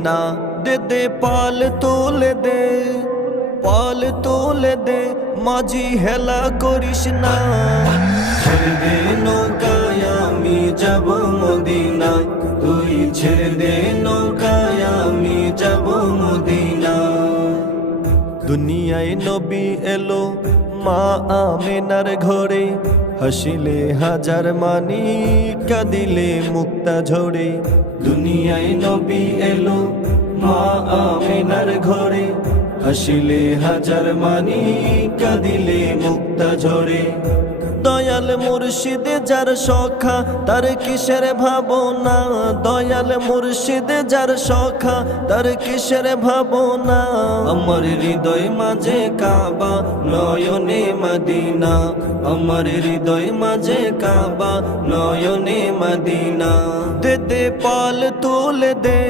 Medina দে দে পাল তোলে দে, পাল তোলে দে, মাঝি হেলা করিস না। ছেড়ে দে নৌকায় আমি যাব মদিনা, তুই ছেড়ে দে নৌকায় আমি যাব মদিনা। দুনিয়ায় নবী এলো মা আমেনার ঘরে, হাসিলে হাজার মানি কাঁদিলে মুক্তা ঝরে। দুনিয়ায় নবী এলো মা আমেনার ঘরে, হাসিলে হাজার মানি কাঁদিলে মুক্তা ঝরে। দয়াল মুর্শিদ যার সখা তার কিসের ভাবনা, দয়াল মুর্শিদ যার সখা তার কিসের ভাবনা। আমার হৃদয় মাঝে কাবা নয়নে মদিনা, আমার হৃদয় মাঝে কাবা নয়নে মদিনা। দে দে পাল তোলে দে,